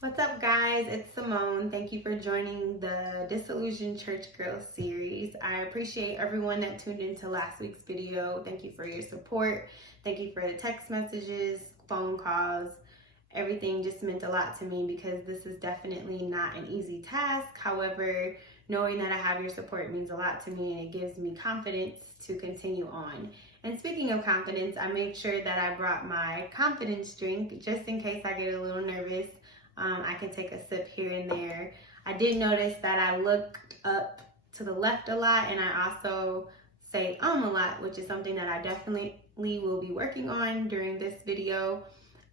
What's up, guys? It's Simone. Thank you for joining the Disillusioned Church Girl series. I appreciate everyone that tuned into last week's video. Thank you for your support. Thank you for the text messages, phone calls. Everything just meant a lot to me because this is definitely not an easy task. However, knowing that I have your support means a lot to me and it gives me confidence to continue on. And speaking of confidence, I made sure that I brought my confidence drink just in case I get a little nervous. I can take a sip here and there. I did notice that I look up to the left a lot, and I also say a lot, which is something that I definitely will be working on during this video.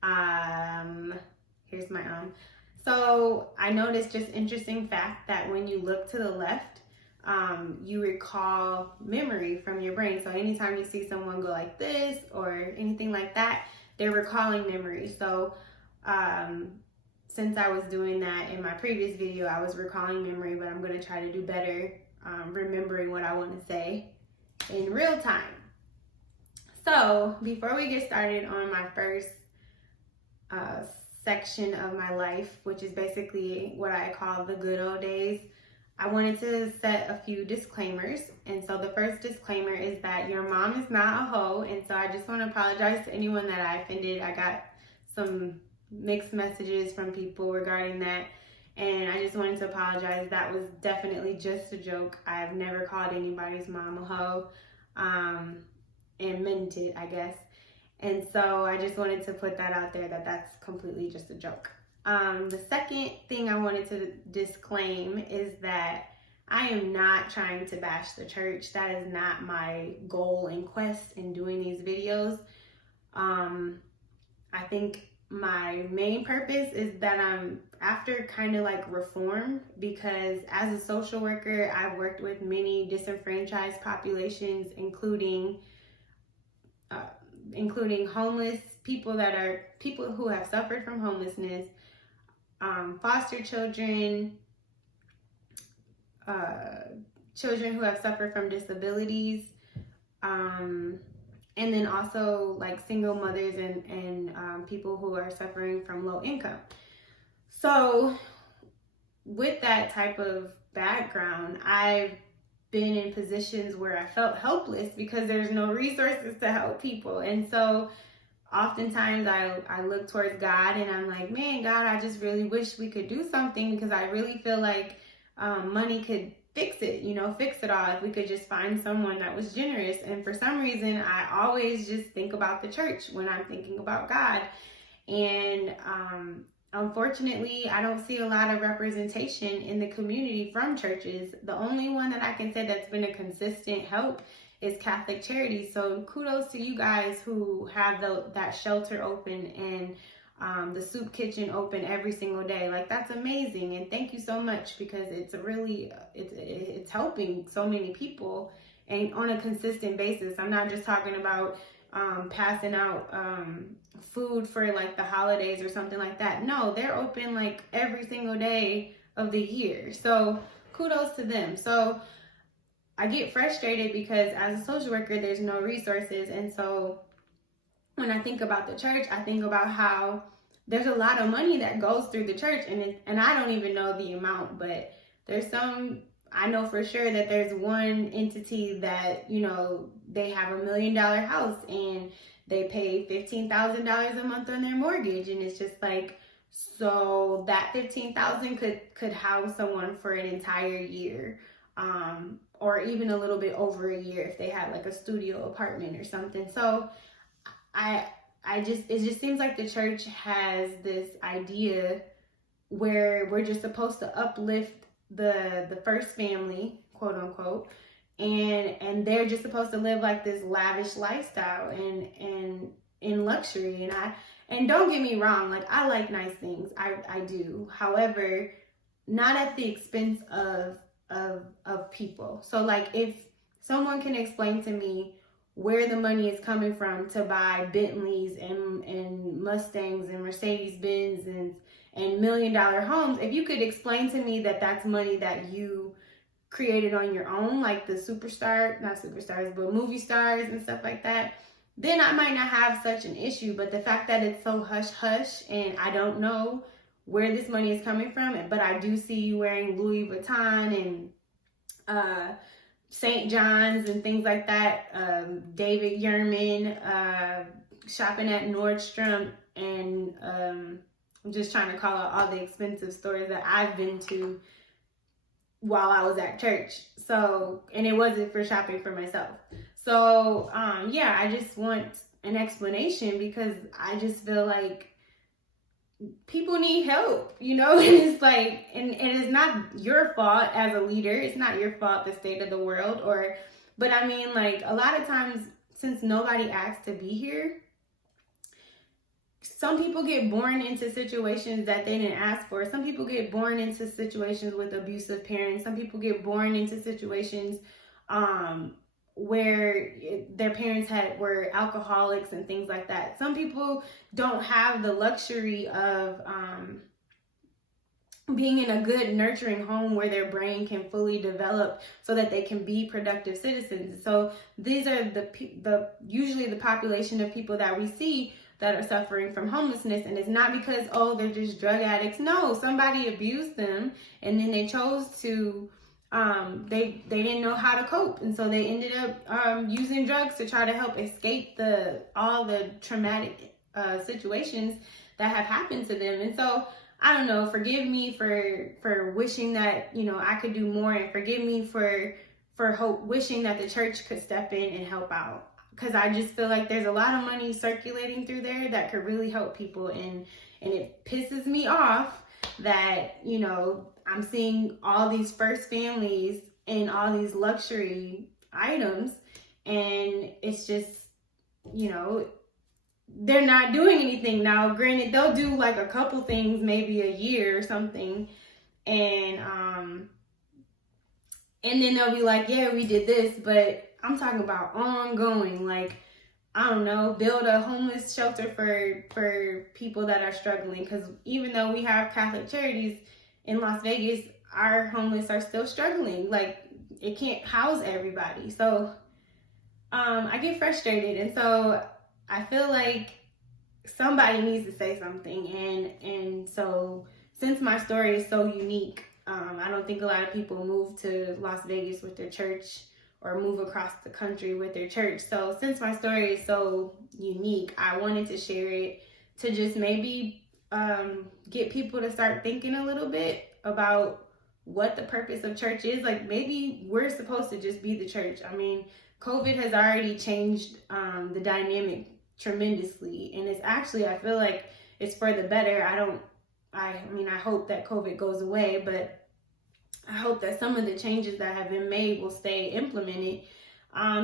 Here's my So I noticed just interesting fact that when you look to the left, you recall memory from your brain. So anytime you see someone go like this or anything like that, they're recalling memory. So since I was doing that in my previous video, I was recalling memory, but I'm going to try to do better remembering what I want to say in real time. So before we get started on my first section of my life, which is basically what I call the good old days, I wanted to set a few disclaimers. And so the first disclaimer is that your mom is not a hoe. And so I just want to apologize to anyone that I offended. I got some mixed messages from people regarding that, and I just wanted to apologize. That was definitely just a joke. I've never called anybody's mom a hoe, and meant it, I guess. And so I just wanted to put that out there, that that's completely just a joke. The second thing I wanted to disclaim is that I am not trying to bash the church. That is not my goal and quest in doing these videos. I think my main purpose is that I'm after kind of like reform, because as a social worker, I've worked with many disenfranchised populations, including homeless people, people who have suffered from homelessness, foster children, children who have suffered from disabilities, and then also like single mothers and people who are suffering from low income. So with that type of background, I've been in positions where I felt helpless because there's no resources to help people. And so oftentimes I look towards God and I'm like, man, God, I just really wish we could do something, because I really feel like money could fix it, fix it all if we could just find someone that was generous. And for some reason, I always just think about the church when I'm thinking about God. And unfortunately, I don't see a lot of representation in the community from churches. The only one that I can say that's been a consistent help is Catholic Charities. So kudos to you guys who have that shelter open and the soup kitchen open every single day. Like, that's amazing, and thank you so much, because it's really it's helping so many people and on a consistent basis. I'm not just talking about passing out food for like the holidays or something like that. No, they're open like every single day of the year. So kudos to them. So I get frustrated because as a social worker, there's no resources. And so when I think about the church, I think about how there's a lot of money that goes through the church, and I don't even know the amount, but I know for sure that there's one entity that, they have $1 million house and they pay $15,000 a month on their mortgage. And it's just like, so that $15,000 could house someone for an entire year, or even a little bit over a year if they had like a studio apartment or something. So it just seems like the church has this idea where we're just supposed to uplift the first family, quote unquote, and they're just supposed to live like this lavish lifestyle and in luxury. And don't get me wrong, like, I like nice things, I do. However, not at the expense of people. So like, if someone can explain to me where the money is coming from to buy Bentleys and Mustangs and Mercedes-Benz and $1 million homes, if you could explain to me that that's money that you created on your own, like the not superstars, but movie stars and stuff like that, then I might not have such an issue. But the fact that it's so hush hush and I don't know where this money is coming from, but I do see you wearing Louis Vuitton and St. John's and things like that. David Yurman, shopping at Nordstrom, and I'm just trying to call out all the expensive stores that I've been to while I was at church. So, and it wasn't for shopping for myself. So, yeah, I just want an explanation, because I just feel like people need help, you know. And it's like, and it's not your fault as a leader. It's not your fault, the state of the world, but I mean, like, a lot of times, since nobody asked to be here, some people get born into situations that they didn't ask for. Some people get born into situations with abusive parents. Some people get born into situations where their parents were alcoholics and things like that. Some people don't have the luxury of being in a good, nurturing home where their brain can fully develop so that they can be productive citizens. So these are usually the population of people that we see that are suffering from homelessness. And it's not because, oh, they're just drug addicts. No, somebody abused them, and then they chose to, they didn't know how to cope. And so they ended up using drugs to try to help escape all the traumatic situations that have happened to them. And so, I don't know, forgive me for wishing that, you know, I could do more, and forgive me for wishing that the church could step in and help out. Because I just feel like there's a lot of money circulating through there that could really help people. And it pisses me off that, you know, I'm seeing all these first families and all these luxury items. And it's just, you know, they're not doing anything. Now, granted, they'll do like a couple things, maybe a year or something. And then they'll be like, yeah, we did this. But I'm talking about ongoing, like, I don't know, build a homeless shelter for people that are struggling. Because even though we have Catholic charities in Las Vegas, our homeless are still struggling. Like, it can't house everybody. So I get frustrated. And so I feel like somebody needs to say something. And so since my story is so unique, I don't think a lot of people move to Las Vegas with their church or move across the country with their church. So since my story is so unique, I wanted to share it to just maybe get people to start thinking a little bit about what the purpose of church is. Like, maybe we're supposed to just be the church. I mean, COVID has already changed the dynamic tremendously, and it's actually, I feel like it's for the better. I mean, I hope that COVID goes away, but I hope that some of the changes that have been made will stay implemented,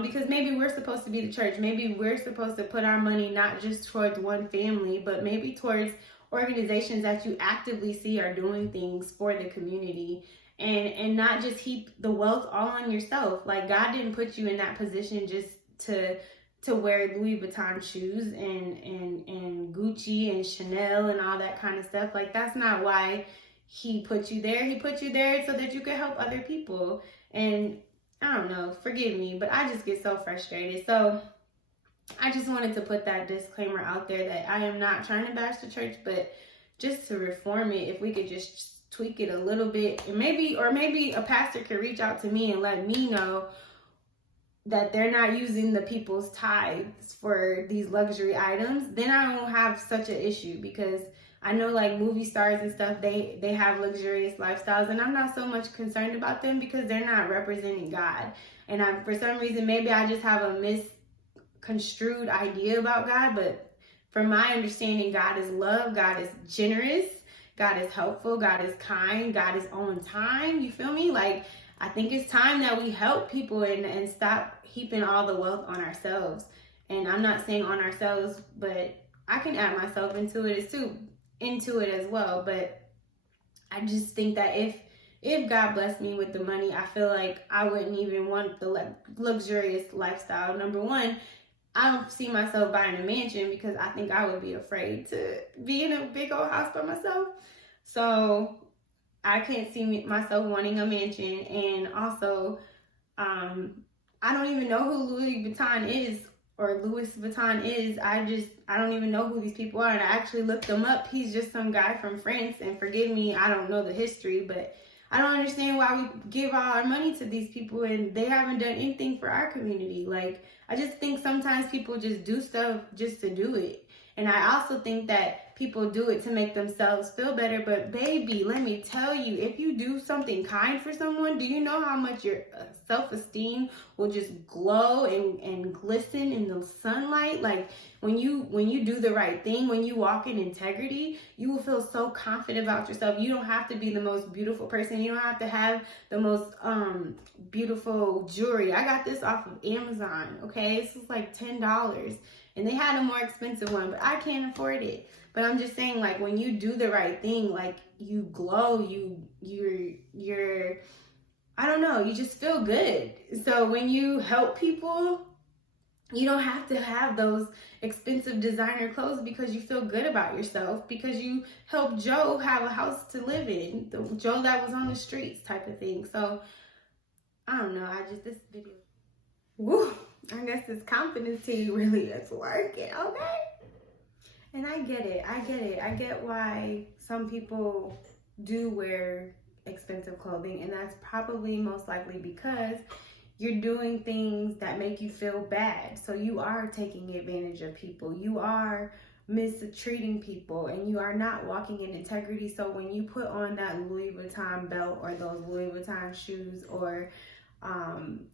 because maybe we're supposed to be the church. Maybe we're supposed to put our money not just towards one family, but maybe towards organizations that you actively see are doing things for the community, and not just heap the wealth all on yourself. Like, God didn't put you in that position just to wear Louis Vuitton shoes and Gucci and Chanel and all that kind of stuff. Like, that's not why He put you there. He put you there so that you could help other people. And I don't know, forgive me, but I just get so frustrated. So I just wanted to put that disclaimer out there that I am not trying to bash the church, but just to reform it, if we could just tweak it a little bit, and maybe a pastor could reach out to me and let me know that they're not using the people's tithes for these luxury items, then I don't have such an issue. Because I know, like, movie stars and stuff, they have luxurious lifestyles, and I'm not so much concerned about them because they're not representing God. And for some reason, maybe I just have a misconstrued idea about God, but from my understanding, God is love, God is generous, God is helpful, God is kind, God is on time. You feel me? Like, I think it's time that we help people and stop heaping all the wealth on ourselves. And I'm not saying on ourselves, but I can add myself into it as well. But I just think that if God blessed me with the money, I feel like I wouldn't even want the luxurious lifestyle. Number one, I don't see myself buying a mansion because I think I would be afraid to be in a big old house by myself. So I can't see myself wanting a mansion. And also, I don't even know who Louis Vuitton is or Louis Vuitton is. I don't even know who these people are. And I actually looked them up. He's just some guy from France. And forgive me, I don't know the history, but I don't understand why we give all our money to these people and they haven't done anything for our community. Like, I just think sometimes people just do stuff just to do it. And I also think that people do it to make themselves feel better. But baby, let me tell you, if you do something kind for someone, do you know how much your self-esteem will just glow and glisten in the sunlight? Like, when you do the right thing, when you walk in integrity, you will feel so confident about yourself. You don't have to be the most beautiful person. You don't have to have the most beautiful jewelry. I got this off of Amazon, okay? This was like $10. And they had a more expensive one, but I can't afford it. But I'm just saying, like, when you do the right thing, like, you glow, you're I don't know, you just feel good. So when you help people, you don't have to have those expensive designer clothes because you feel good about yourself, because you helped Joe have a house to live in, the Joe that was on the streets type of thing. So I don't know, this video, woo, I guess this confidence tea really is working, okay? And I get it. I get why some people do wear expensive clothing, and that's probably most likely because you're doing things that make you feel bad. So you are taking advantage of people. You are mistreating people, and you are not walking in integrity. So when you put on that Louis Vuitton belt or those Louis Vuitton shoes or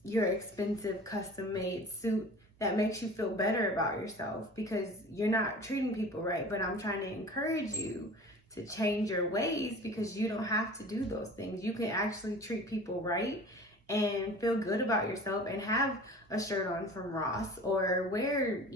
your expensive custom-made suit, that makes you feel better about yourself because you're not treating people right. But I'm trying to encourage you to change your ways, because you don't have to do those things. You can actually treat people right and feel good about yourself and have a shirt on from Ross or wear,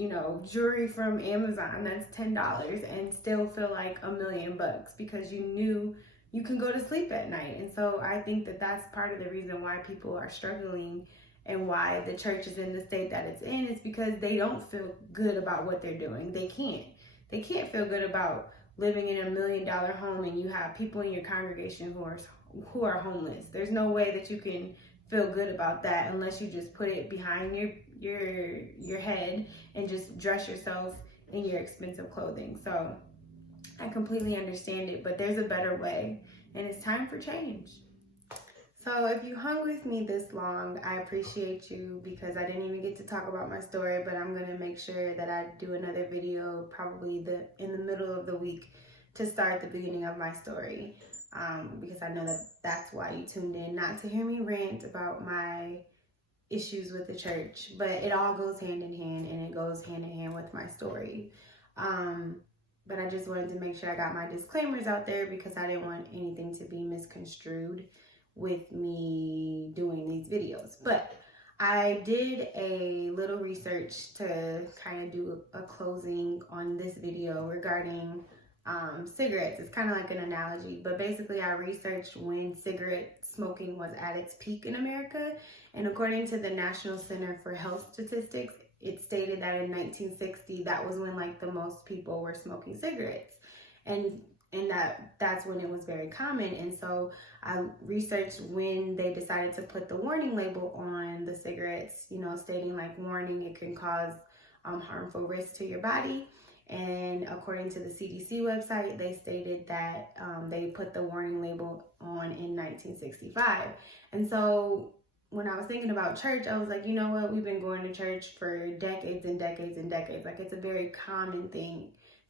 jewelry from Amazon that's $10 and still feel like $1,000,000 because you knew you can go to sleep at night. And so I think that that's part of the reason why people are struggling and why the church is in the state that it's in, is because they don't feel good about what they're doing. They can't feel good about living in $1 million home and you have people in your congregation who are homeless. There's no way that you can feel good about that unless you just put it behind your head and just dress yourself in your expensive clothing. So I completely understand it, but there's a better way, and it's time for change. So if you hung with me this long, I appreciate you, because I didn't even get to talk about my story, but I'm going to make sure that I do another video probably in the middle of the week to start the beginning of my story, because I know that that's why you tuned in, not to hear me rant about my issues with the church, but it all goes hand in hand, and it goes hand in hand with my story. But I just wanted to make sure I got my disclaimers out there, because I didn't want anything to be misconstrued with me doing these videos. But I did a little research to kind of do a closing on this video regarding cigarettes. It's kind of like an analogy, but basically I researched when cigarette smoking was at its peak in America, and according to the National Center for Health Statistics, it stated that in 1960, that was when like the most people were smoking cigarettes, and that's when it was very common. And so I researched when they decided to put the warning label on the cigarettes, stating like, warning, it can cause harmful risks to your body. And according to the CDC website, they stated that they put the warning label on in 1965. And so when I was thinking about church, I was like, you know what? We've been going to church for decades and decades and decades. Like, it's a very common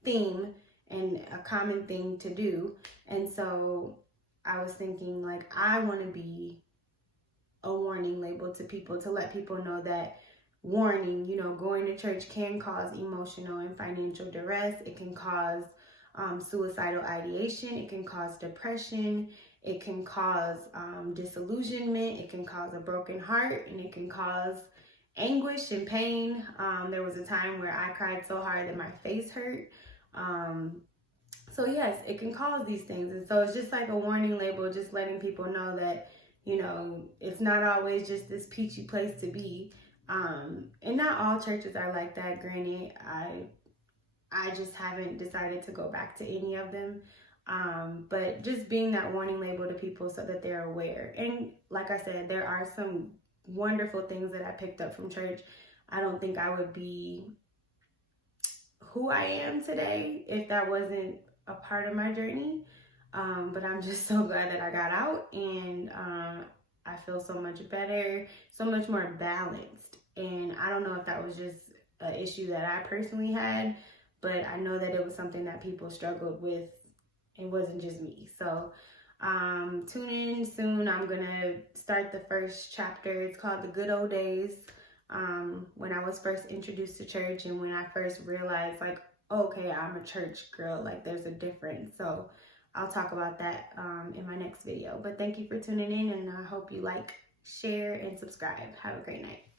theme and a common thing to do. And so I was thinking, like, I want to be a warning label to people, to let people know that, warning, going to church can cause emotional and financial duress. It can cause suicidal ideation. It can cause depression. It can cause disillusionment. It can cause a broken heart, and it can cause anguish and pain. There was a time where I cried so hard that my face hurt. So yes, it can cause these things. And so it's just like a warning label, just letting people know that, it's not always just this peachy place to be. And not all churches are like that. Granted, I just haven't decided to go back to any of them. But just being that warning label to people so that they're aware. And like I said, there are some wonderful things that I picked up from church. I don't think I would be who I am today if that wasn't a part of my journey. But I'm just so glad that I got out, and I feel so much better, so much more balanced. And I don't know if that was just an issue that I personally had, but I know that it was something that people struggled with. It wasn't just me. So tune in soon. I'm gonna start the first chapter. It's called The Good Old Days. When I was first introduced to church, and when I first realized, like, okay, I'm a church girl, like there's a difference. So I'll talk about that in my next video. But thank you for tuning in, and I hope you like, share, and subscribe. Have a great night.